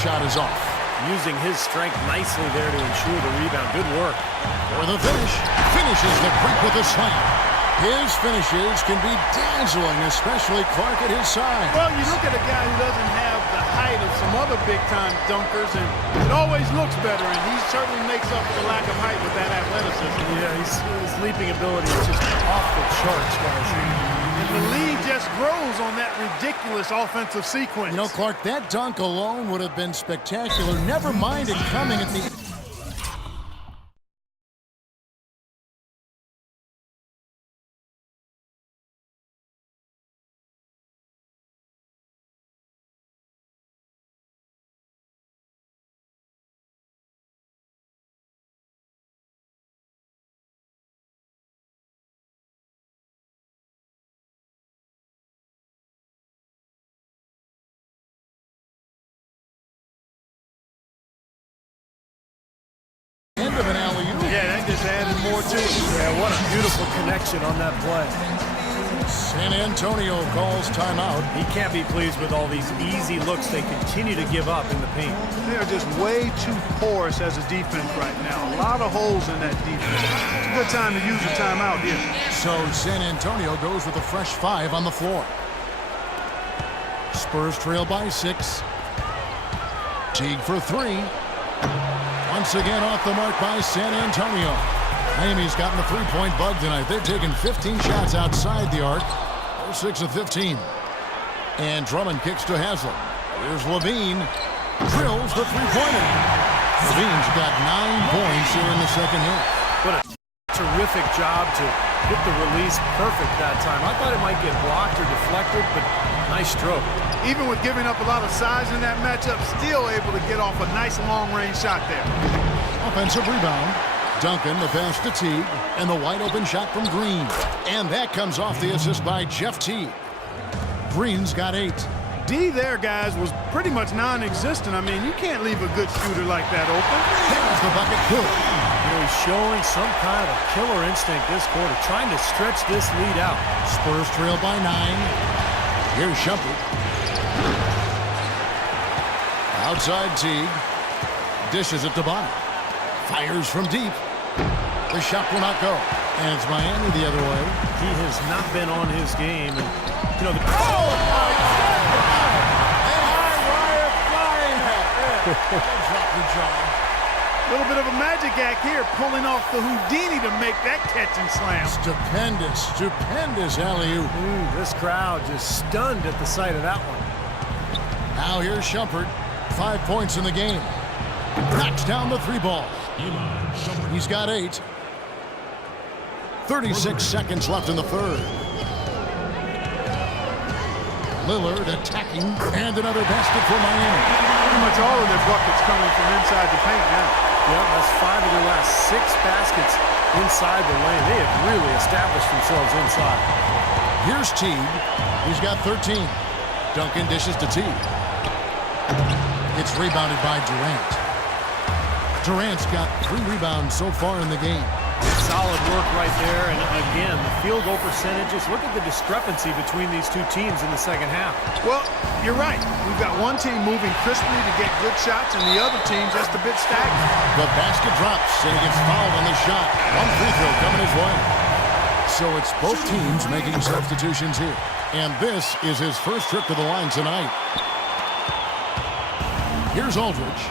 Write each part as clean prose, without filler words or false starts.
shot is off. Using his strength nicely there to ensure the rebound. Good work. For the finish. Finishes the break with a slam. His finishes can be dazzling, especially Clark at his side. Well, you look at a guy who doesn't have the height of some other big-time dunkers, and it always looks better, and he certainly makes up for the lack of height with that athleticism. Yeah, his leaping ability is just off the charts, guys. And the lead just grows on that ridiculous offensive sequence. You know, Clark, that dunk alone would have been spectacular. Never mind it coming at the... end of an alley-oop. Yeah, that just added more to it. Yeah, what a beautiful connection on that play. San Antonio calls timeout. He can't be pleased with all these easy looks they continue to give up in the paint. They're just way too porous as a defense right now. A lot of holes in that defense. It's a good time to use a timeout here. So San Antonio goes with a fresh 5 on the floor. Spurs trail by 6. Teague for 3. Once again off the mark by San Antonio. Miami's gotten the three-point bug tonight. They've taken 15 shots outside the arc. They're 6 of 15. And Drummond kicks to Haslam. Here's Levine. Drills the three-pointer. Levine's got 9 points here in the second half. What a terrific job to hit the release perfect that time. I thought it might get blocked or deflected, but nice stroke. Even with giving up a lot of size in that matchup, still able to get off a nice long-range shot there. Offensive rebound. Duncan, the pass to Teague, and the wide-open shot from Green. And that comes off the assist by Jeff Teague. Green's got 8. D there, guys, was pretty much non-existent. I mean, you can't leave a good shooter like that open. There's the bucket good. You know, he's showing some kind of a killer instinct this quarter, trying to stretch this lead out. Spurs trail by 9. Here's Shumpert. Outside Teague. Dishes it to Bonner. Fires from deep. The shot will not go. And it's Miami the other way. He has not been on his game. And, you know, the... Oh, my God! Drop the jaw. A little bit of a magic act here, pulling off the Houdini to make that catch and slam. Stupendous, stupendous alley-oop. This crowd just stunned at the sight of that one. Now here's Shumpert. 5 points in the game. Knocks down the 3 ball. He's got 8. 36 seconds left in the third. Lillard attacking, and another basket for Miami. Pretty much all of their buckets coming from inside the paint now. Yeah, that's 5 of their last 6 baskets inside the lane. They have really established themselves inside. Here's Teague. He's got 13. Duncan dishes to Teague. It's rebounded by Durant. Durant's got 3 rebounds so far in the game. Solid work right there, and again, the field goal percentages. Look at the discrepancy between these two teams in the second half. Well, you're right. We've got one team moving crisply to get good shots, and the other team just a bit stagnant. The basket drops, and he gets fouled on the shot. 1 free throw coming his way. So it's both teams making substitutions here. And this is his first trip to the line tonight. Here's Aldridge.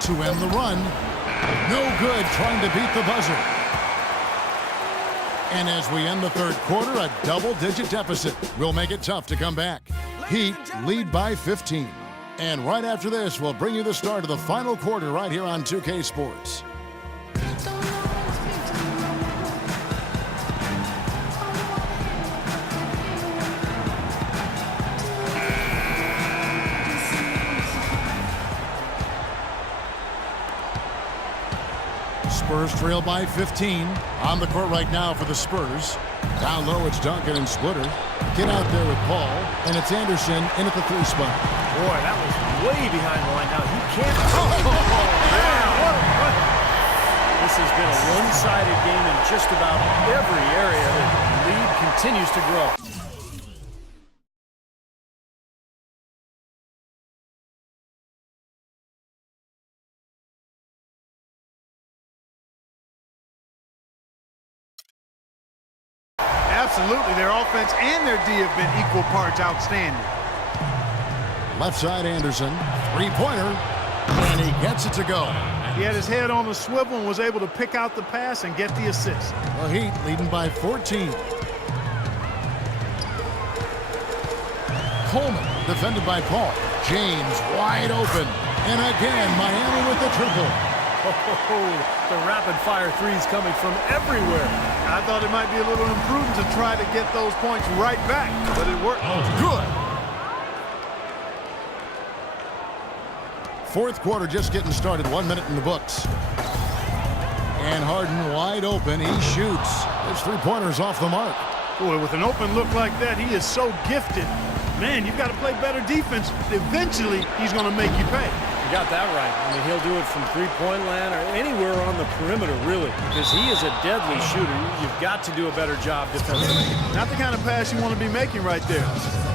To end the run. No good, trying to beat the buzzer. And as we end the third quarter, a double-digit deficit will make it tough to come back. Heat lead by 15. And right after this, we'll bring you the start of the final quarter right here on 2K Sports. Spurs trail by 15. On the court right now for the Spurs. Down low, it's Duncan and Splitter. Get out there with Paul, and it's Anderson in at the 3 spot. Boy, that was way behind the line. Now he can't... This has been a one-sided game in just about every area. The lead continues to grow. Absolutely. Their offense and their D have been equal parts outstanding. Left side Anderson. Three-pointer. And he gets it to go. He had his head on the swivel and was able to pick out the pass and get the assist. The Heat leading by 14. Coleman defended by Paul. James wide open. And again, Miami with the triple. Oh, the rapid-fire threes coming from everywhere. I thought it might be a little imprudent to try to get those points right back, but it worked. Good. Fourth quarter just getting started. 1 minute in the books. And Harden wide open. He shoots. His three-pointer's off the mark. Boy, with an open look like that, he is so gifted. Man, you've got to play better defense. Eventually, he's going to make you pay. You got that right. I mean, he'll do it from three-point land or anywhere on the perimeter, really, because he is a deadly shooter. You've got to do a better job defensively. Not the kind of pass you want to be making right there.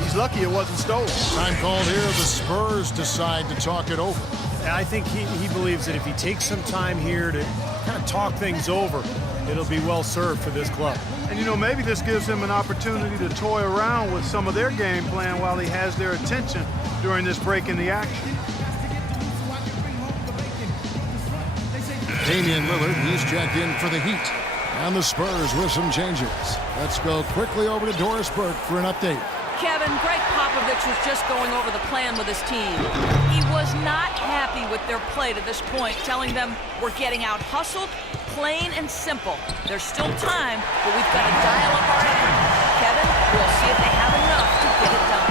He's lucky it wasn't stolen. Time called here. The Spurs decide to talk it over. And I think he believes that if he takes some time here to kind of talk things over, it'll be well served for this club. And, you know, maybe this gives him an opportunity to toy around with some of their game plan while he has their attention during this break in the action. Damian Lillard, he's checked in for the Heat. And the Spurs with some changes. Let's go quickly over to Doris Burke for an update. Kevin, Greg Popovich was just going over the plan with his team. He was not happy with their play to this point, telling them we're getting out hustled, plain and simple. There's still time, but we've got to dial up our effort. Kevin, we'll see if they have enough to get it done.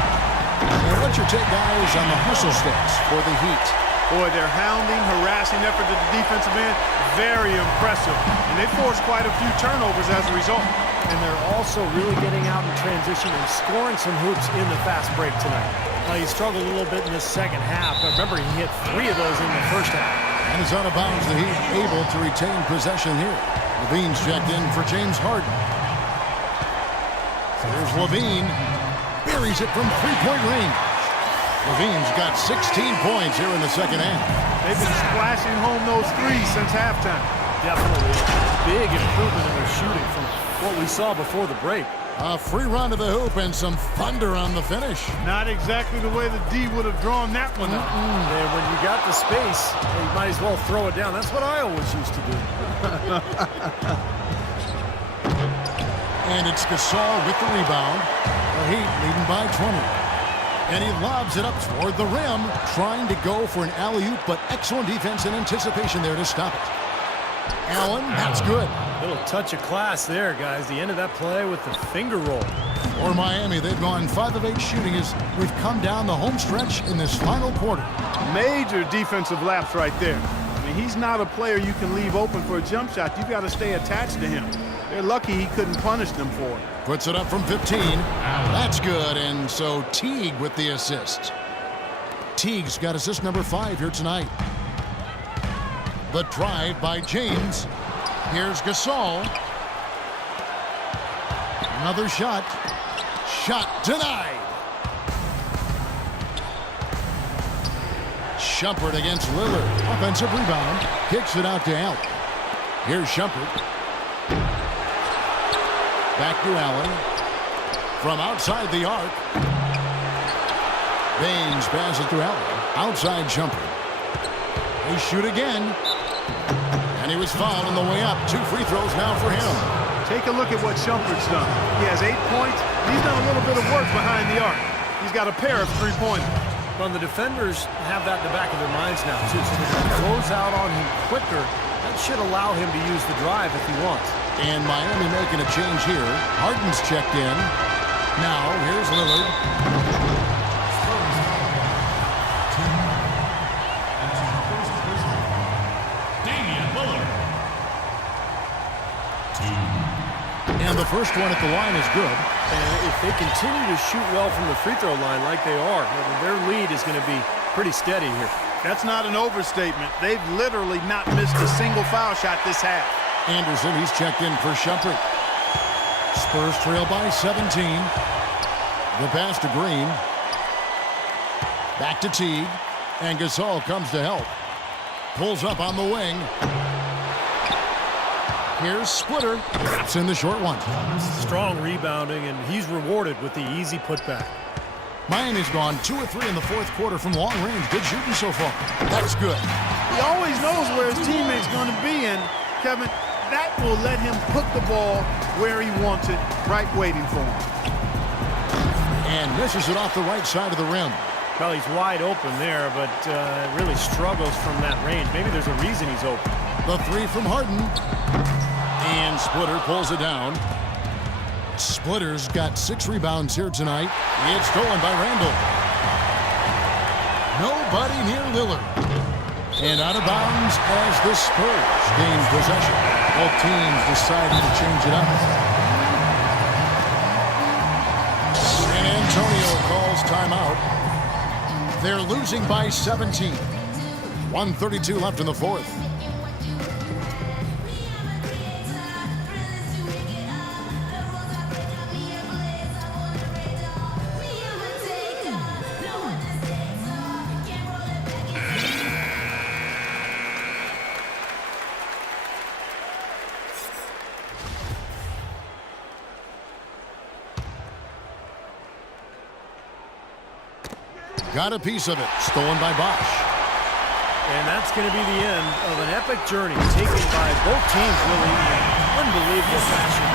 And what's your take, guys, on the hustle stats for the Heat? Boy, their hounding, harassing effort at the defensive end, very impressive. And they forced quite a few turnovers as a result. And they're also really getting out in transition and scoring some hoops in the fast break tonight. He struggled a little bit in the second half, but remember, he hit 3 of those in the first half. And it's out of bounds. The Heat able to retain possession here. Levine's checked in for James Harden. Here's Levine. Buries it from three-point range. Levine's got 16 points here in the second half. They've been splashing home those threes since halftime. Definitely big improvement in their shooting from what we saw before the break. A free run to the hoop and some thunder on the finish. Not exactly the way the D would have drawn that one up. And when you got the space, you might as well throw it down. That's what I always used to do. And it's Gasol with the rebound. The Heat leading by 20. And he lobs it up toward the rim, trying to go for an alley-oop, but excellent defense and anticipation there to stop it. Allen, that's good. Little touch of class there, guys. The end of that play with the finger roll. For Miami, they've gone 5 of 8 shooting as we've come down the home stretch in this final quarter. Major defensive lapse right there. I mean, he's not a player you can leave open for a jump shot. You've got to stay attached to him. They're lucky he couldn't punish them for it. Puts it up from 15. That's good, and so Teague with the assist. Teague's got assist number 5 here tonight. The drive by James. Here's Gasol. Another shot. Shot denied. Shumpert against Lillard. Offensive rebound. Kicks it out to Allen. Here's Shumpert. Back to Allen. From outside the arc. Baines passes to Allen. Outside Shumpert. They shoot again. And he was fouled on the way up. 2 free throws now for him. Take a look at what Shumpert's done. He has 8 points. He's done a little bit of work behind the arc. He's got a pair of three-pointers. Well, the defenders have that in the back of their minds now, too. So if he close out on him quicker, that should allow him to use the drive if he wants. And Miami making a change here. Harden's checked in. Now, here's Lillard. And the first one at the line is good. And if they continue to shoot well from the free throw line like they are, their lead is going to be pretty steady here. That's not an overstatement. They've literally not missed a single foul shot this half. Anderson, he's checked in for Shumpert. Spurs trail by 17. The pass to Green. Back to Teague. And Gasol comes to help. Pulls up on the wing. Here's Splitter. That's in the short one. Strong rebounding, and he's rewarded with the easy putback. Miami's gone 2 of 3 in the fourth quarter from long range. Good shooting so far. That's good. He always knows where his teammate's going to be, and Kevin, that will let him put the ball where he wants it, right waiting for him. And misses it off the right side of the rim. Well, he's wide open there, but really struggles from that range. Maybe there's a reason he's open. The three from Harden. And Splitter pulls it down. Splitter's got 6 rebounds here tonight. It's stolen by Randall. Nobody near Lillard. And out of bounds as the Spurs gain possession. Both teams decided to change it up. San Antonio calls timeout. They're losing by 17. 1:32 left in the fourth. Got a piece of it. Stolen by Bosch. And that's going to be the end of an epic journey taken by both teams really in unbelievable fashion.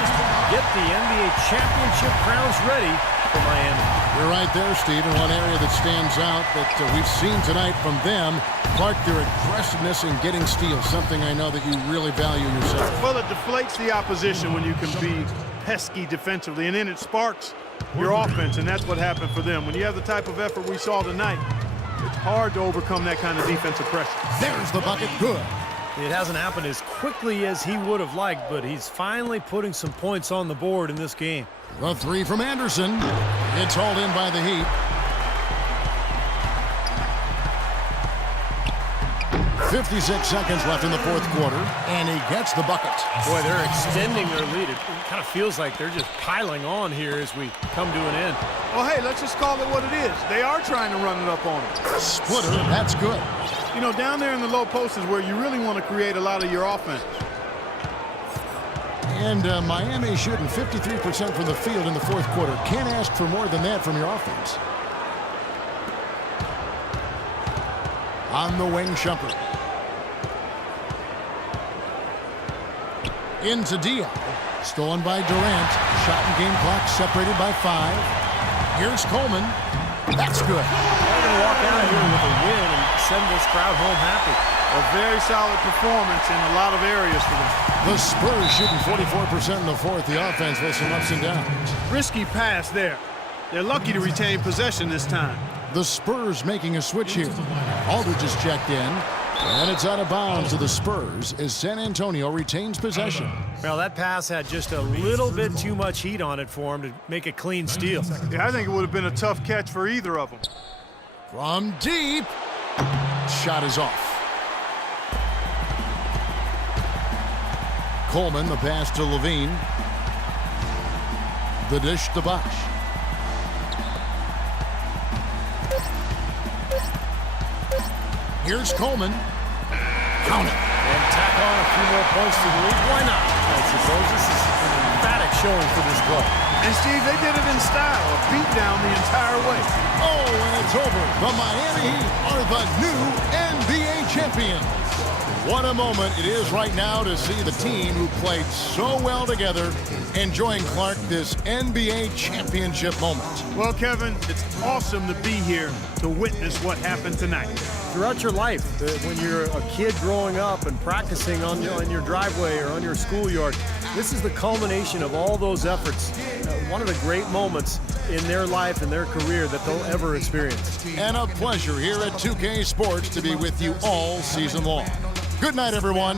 Get the NBA championship crowns ready for Miami. You're right there, Steve. And one area that stands out that we've seen tonight from them, Clark, their aggressiveness in getting steals, something I know that you really value yourself. Well, it deflates the opposition when you can be pesky defensively, and then it sparks your offense, and that's what happened for them. When you have the type of effort we saw tonight, it's hard to overcome that kind of defensive pressure. There's the bucket. Good. It hasn't happened as quickly as he would have liked, but he's finally putting some points on the board in this game. The three from Anderson. It's hauled in by the Heat. 56 seconds left in the fourth quarter, and he gets the bucket. Boy, they're extending their lead. It kind of feels like they're just piling on here as we come to an end. Well, hey, let's just call it what it is. They are trying to run it up on him. Splitter, that's good. You know, down there in the low post is where you really want to create a lot of your offense. And Miami shooting 53% from the field in the fourth quarter. Can't ask for more than that from your offense. On the wing, Shumpert. Into Diop. Stolen by Durant. Shot and game clock separated by 5. Here's Coleman. That's good. They're going to walk out here with a win and send this crowd home happy. A very solid performance in a lot of areas for them. The Spurs shooting 44% in the fourth. The offense with some ups and downs. Risky pass there. They're lucky to retain possession this time. The Spurs making a switch here. Aldridge is checked in. And it's out of bounds to the Spurs as San Antonio retains possession. Well, that pass had just a little bit too much heat on it for him to make a clean steal. Yeah, I think it would have been a tough catch for either of them. From deep. Shot is off. Coleman, the pass to Levine. The dish to Bosch. Here's Coleman. Count it. And tack on a few more points to the lead. Why not? I suppose this is an emphatic showing for this club. And, Steve, they did it in style. A beat down the entire way. Oh, and it's over. The Miami Heat are the new NBA champions. What a moment it is right now to see the team who played so well together enjoying, Clark, this NBA championship moment. Well, Kevin, it's awesome to be here to witness what happened tonight. Throughout your life, when you're a kid growing up and practicing on your driveway or on your schoolyard, this is the culmination of all those efforts. One of the great moments in their life and their career that they'll ever experience. And a pleasure here at 2K Sports to be with you all season long. Good night, everyone.